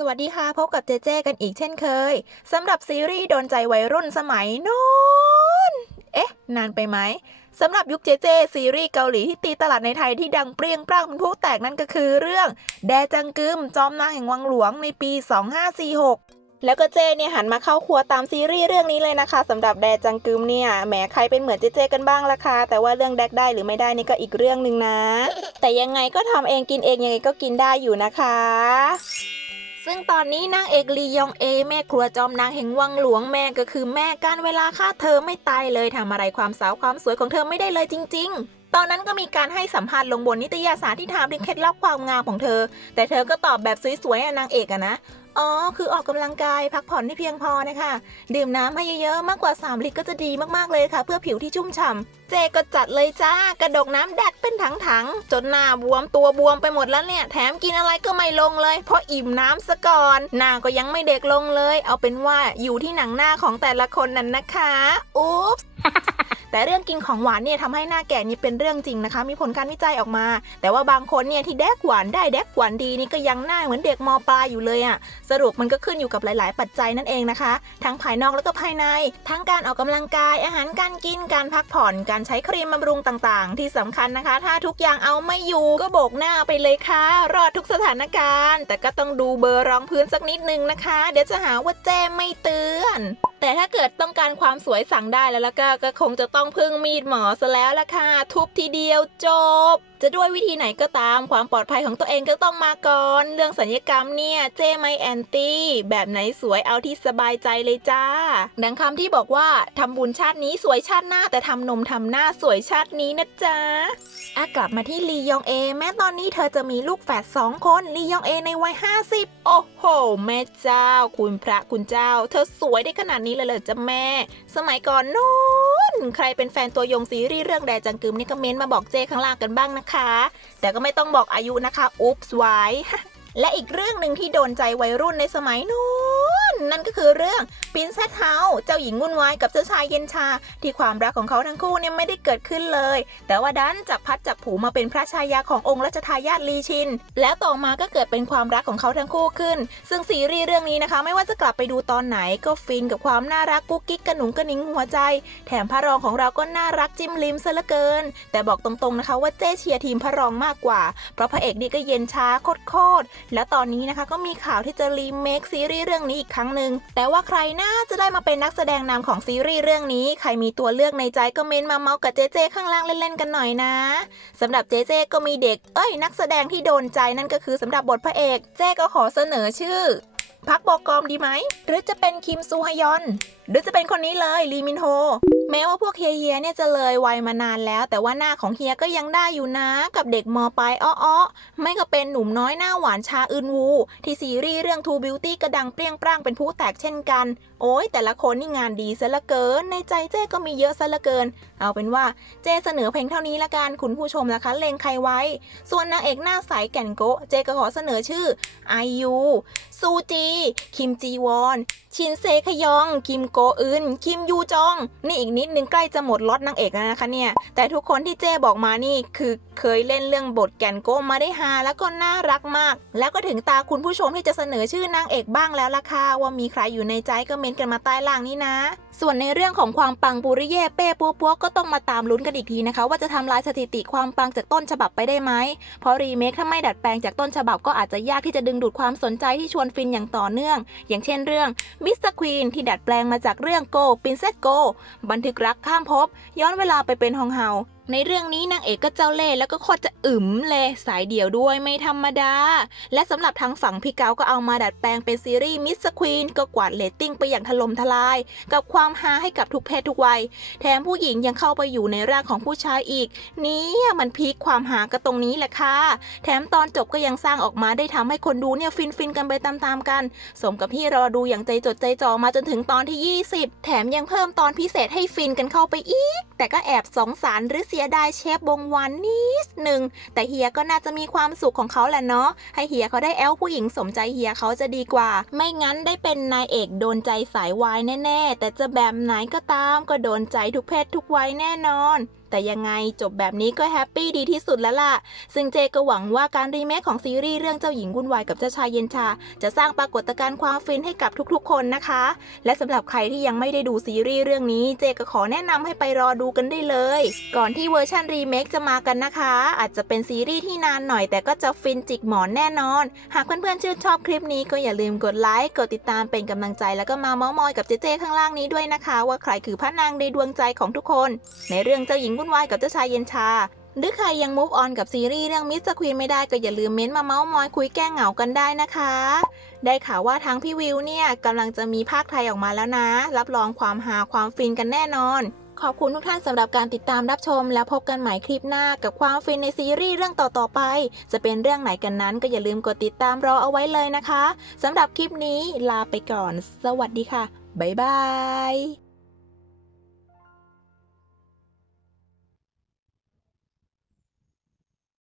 สวัสดีค่ะ พบกับเจเจกันอีกเช่นเคยสำหรับซีรีส์โดนใจวัยรุ่นสมัยโน้นเอ๊ะ นานไปไหมสำหรับยุคเจเจซีรีส์เกาหลีที่ตีตลาดในไทยที่ดังเปรี้ยงปร้างเป็นพลุแตกนั่นก็คือเรื่อง แดจังกึม จอมนางแห่งวังหลวงในปี 2546แล้วก็เจเนี่ยหันมาเข้าครัวตามซีรีส์เรื่องนี้เลยนะคะสำหรับแดจังกึมเนี่ยแหมใครเป็นเหมือนเจเจกันบ้างล่ะคะแต่ว่าเรื่องแดกได้หรือไม่ได้นี่ก็อีกเรื่องหนึ่งนะ แต่ยังไงก็ทำเองกินเองยังไงก็กินได้อยู่นะคะ ซึ่งตอนนี้นางเอกลียองเอ แม่ครัวจอมนางแห่งวังหลวงแม่ก็คือแม่การเวลาค่าเธอไม่ตายเลยทำอะไรความสาวความสวยของเธอไม่ได้เลยจริง ๆ ตอนนั้นก็มีการให้สัมภาษณ์ลงบนนิตยสารที่ถามถึงเคล็ดลับความงามของเธอ แต่เธอก็ตอบแบบสวยๆอะนางเอกอะนะ อ๋อ คือออกกำลังกายพักผ่อนให้เพียงพอนะคะ ดื่มน้ำให้เยอะๆ มากกว่า 3 ลิตรก็จะดีมากๆเลยค่ะ เพื่อผิวที่ชุ่มฉ่ำเจก็จัดเลยจ้ากระดกน้ำดัดเป็นถังๆ จนหน้าบวมตัวบวมไปหมดแล้วเนี่ย แถมกินอะไรก็ไม่ลงเลย เพราะอิ่มน้ำซะก่อนหน้าก็ยังไม่เด็กลงเลย เอาเป็นว่าอยู่ที่หนังหน้าของแต่ละคนนั่นนะคะอุ๊บ แต่เรื่องกินของหวานเนี่ยทำให้หน้าแก่นี่เป็นเรื่องจริงนะคะ มีผลการวิจัยออกมา แต่ว่าบางคนเนี่ยที่แดกหวานได้แดกหวานดีนี่ก็ยังหน้าเหมือนเด็กมปลายอยู่เลยอะสรุปมันก็ขึ้นอยู่กับหลาย ๆ ปัจจัยนั่นเองนะคะ ทั้งภายนอกแล้วก็ภายใน ทั้งการออกกำลังกาย อาหารการกิน การพักผ่อน การใช้ครีมบำรุงต่าง ๆ ที่สำคัญนะคะ ถ้าทุกอย่างเอาไม่อยู่ก็โบกหน้าไปเลยค่ะ รอดทุกสถานการณ์ แต่ก็ต้องดูเบอร์รองพื้นสักนิดนึงนะคะ เดี๋ยวจะหาว่าแจ้ไม่เตือน แต่ถ้าเกิดต้องการความสวยสั่งได้แล้วแล่ะก็ก็คงจะต้องลองพึ่งมีดหมอซะแล้วล่ะค่ะ ทุบทีเดียวจบ จะด้วยวิธีไหนก็ตามความปลอดภัยของตัวเองก็ต้องมาก่อน เรื่องสัญญกรรมเนี่ยเจ้ไม่แอนตี้แบบไหนสวยเอาที่สบายใจเลยจ้า ดังคำที่บอกว่าทำบุญชาตินี้สวยชาติหน้าแต่ทำนมทำหน้าสวยชาตินี้นะจ๊ะอะกลับมาที่ลียองเอ แม้ตอนนี้เธอจะมีลูกแฝดสองคนลียองเอในวัย 50 โอ้โห แม่เจ้า คุณพระคุณเจ้า เธอสวยได้ขนาดนี้เลยเหรอจ๊ะแม่ สมัยก่อนนู้น ใครเป็นแฟนตัวยงซีรีส์เรื่องแดจังกึมนี่ก็เม้นมาบอกเจข้างล่างกันบ้างนะคะ แต่ก็ไม่ต้องบอกอายุนะคะอุ๊บสไว้และอีกเรื่องหนึ่งที่โดนใจวัยรุ่นในสมัยนู้ นนั่นก็คือเรื่องปินเซตเฮาเจ้าหญิงวุ่นวายกับเจ้าชายเย็นชา ที่ความรักของเขาทั้งคู่เนี่ยไม่ได้เกิดขึ้นเลย แต่ว่าดันจับพัดจับผูมาเป็นพระชายาขององค์รัชทายาทลีชิน แล้วต่อมาก็เกิดเป็นความรักของเขาทั้งคู่ขึ้น ซึ่งซีรีส์เรื่องนี้นะคะ ไม่ว่าจะกลับไปดูตอนไหนก็ฟินกับความน่ารักกุ๊กกิ๊กกระหนุงกระนิงหัวใจ แถมพระรองของเราก็น่ารักจิ้มลิมซะเหลือเกิน แต่บอกตรงๆนะคะว่าเจ๊เชียร์ทีมพระรองมากกว่า เพราะพระเอกนี่ก็เย็นช้าโคตรๆแล้วตอนนี้นะคะก็มีข่าวที่จะรีเมคซีรีส์เรื่องนี้อีกครั้งหนึ่ง แต่ว่าใครน่าจะได้มาเป็นนักแสดงนำของซีรีส์เรื่องนี้ ใครมีตัวเลือกในใจก็เม้นมาเมาส์กับเจเจข้างล่างเล่นๆกันหน่อยนะสำหรับเจเจก็มีเด็ก เอ้ย นักแสดงที่โดนใจนั่นก็คือสำหรับบทพระเอก เจก็ขอเสนอชื่อพักบอกกอมดีไหม หรือจะเป็นคิมซูฮยอน หรือจะเป็นคนนี้เลยลีมินโฮ แม้ว่าพวกเฮียๆเนี่ยจะเลยวัยมานานแล้ว แต่ว่าหน้าของเฮียก็ยังได้อยู่นะ กับเด็กมปลายอ้อๆไม่ก็เป็นหนุ่มน้อยหน้าหวานชาอึนวู ที่ซีรีส์เรื่อง True Beauty กระดังเปรี้ยงปร้างเป็นผู้แตกเช่นกัน โอ้ยแต่ละคนนี่งานดีซะละเกิน ในใจเจ้ก็มีเยอะซะละเกิน เอาเป็นว่าเจ้เสนอเพลงเท่านี้ละกันคุณผู้ชมล่ะคะเลงใครไว้ ส่วนนางเอกหน้าใสแก่นโกเจก็ขอเสนอชื่อไอยูซูจีคิมจีวอนชินเซคยอง คิมโกอึนคิมยูจองนี่อีกนิดนึงใกล้จะหมดล็อตนางเอกแล้วนะคะเนี่ย แต่ทุกคนที่เจ้บอกมานี่คือเคยเล่นเรื่องบทแก่นโกมาได้ฮาแล้วก็น่ารักมาก แล้วก็ถึงตาคุณผู้ชมที่จะเสนอชื่อนางเอกบ้างแล้วล่ะค่ะว่ามีใครอยู่ในใจก็เม้นกันมาใต้ล่างนี้นะ ส่วนในเรื่องของความปังปุริเย่เป้ปัวปัวก็ต้องมาตามลุ้นกันอีกทีนะคะ ว่าจะทำลายสถิติความปังจากต้นฉบับไปได้ไหม เพราะรีเมคถ้าไม่ดัดแปลงจากต้นฉบับก็อาจจะยากที่จะดึงดูดความสนใจที่ชวนฟินอย่างต่อเนื่อง อย่างเช่นเรื่องมิสเตอร์ควีนที่ดัดแปลงมาจากเรื่องโกปินเซตโกบันทึกรักข้ามภพย้อนเวลาไปเป็นฮองเฮา ในเรื่องนี้นางเอกก็เจ้าเล่ห์แล้วก็โคตรจะอึมเลยสายเดี่ยวด้วยไม่ธรรมดา และสำหรับทางฝั่งพี่เกาก็เอามาดัดแปลงเป็นซีรีส์มิสควีนก็กวาดเรตติ้งไปอย่างถล่มทลาย กับความฮาให้กับทุกเพศทุกวัย แถมผู้หญิงยังเข้าไปอยู่ในร่างของผู้ชายอีก นี่มันพีคความหาก็ตรงนี้แหละค่ะ แถมตอนจบก็ยังสร้างออกมาได้ทำให้คนดูเนี่ยฟินฟินกันไปตามๆกัน สมกับที่รอดูอย่างใจจดใจจ่อมาจนถึงตอนที่ 20 แถมยังเพิ่มตอนพิเศษให้ฟินกันเข้าไปอีก แต่ก็แอบสงสารหรือเสียดายเชฟวงวันนิดหนึ่งแต่เฮียก็น่าจะมีความสุขของเขาแหละเนาะให้เฮียเขาได้แอลผู้หญิงสมใจเฮียเขาจะดีกว่า ไม่งั้นได้เป็นนายเอกโดนใจสายวายแน่ ๆ แต่จะแบบไหนก็ตามก็โดนใจทุกเพศทุกวัยแน่นอน แต่ยังไงจบแบบนี้ก็แฮปปี้ดีที่สุดแล้วล่ะ ซึ่งเจก็หวังว่าการรีเมคของซีรีส์เรื่องเจ้าหญิงวุ่นวายกับเจ้าชายเย็นชา จะสร้างปรากฏการณ์ความฟินให้กับทุกๆ คนนะคะ และสำหรับใครที่ยังไม่ได้ดูซีรีส์เรื่องนี้ เจก็ขอแนะนำให้ไปรอดูกันได้เลย ก่อนที่เวอร์ชันรีเมคจะมากันนะคะ อาจจะเป็นซีรีส์ที่นานหน่อยแต่ก็จะฟินจิกหมอนแน่นอน หากเพื่อนๆชื่นชอบคลิปนี้ก็อย่าลืมกดไลค์กดติดตามเป็นกำลังใจแล้วก็มาเมาส์มอยกับเจเจข้างล่างนี้ด้วยนะคะ ว่าใครคือพระนางในดวงใจของทุกคน ในเรื่องเจ้าหญิงวุ่นวายกับเจ้าชายเย็นชา หรือใครยัง move on กับซีรีส์เรื่องมิสควีนไม่ได้ก็อย่าลืมเม้นมาเมาส์มอยคุยแก้เหงากันได้นะคะ ได้ข่าวว่าทางพี่วิวเนี่ยกำลังจะมีภาคไทยออกมาแล้วนะ รับรองความหาความฟินกันแน่นอน ขอบคุณทุกท่านสำหรับการติดตามรับชม แล้วพบกันใหม่คลิปหน้ากับความฟินในซีรีส์เรื่องต่อๆไป จะเป็นเรื่องไหนกันนั้นก็อย่าลืมกดติดตามรอเอาไว้เลยนะคะสำหรับคลิปนี้ลาไปก่อน สวัสดีค่ะบ๊ายบาย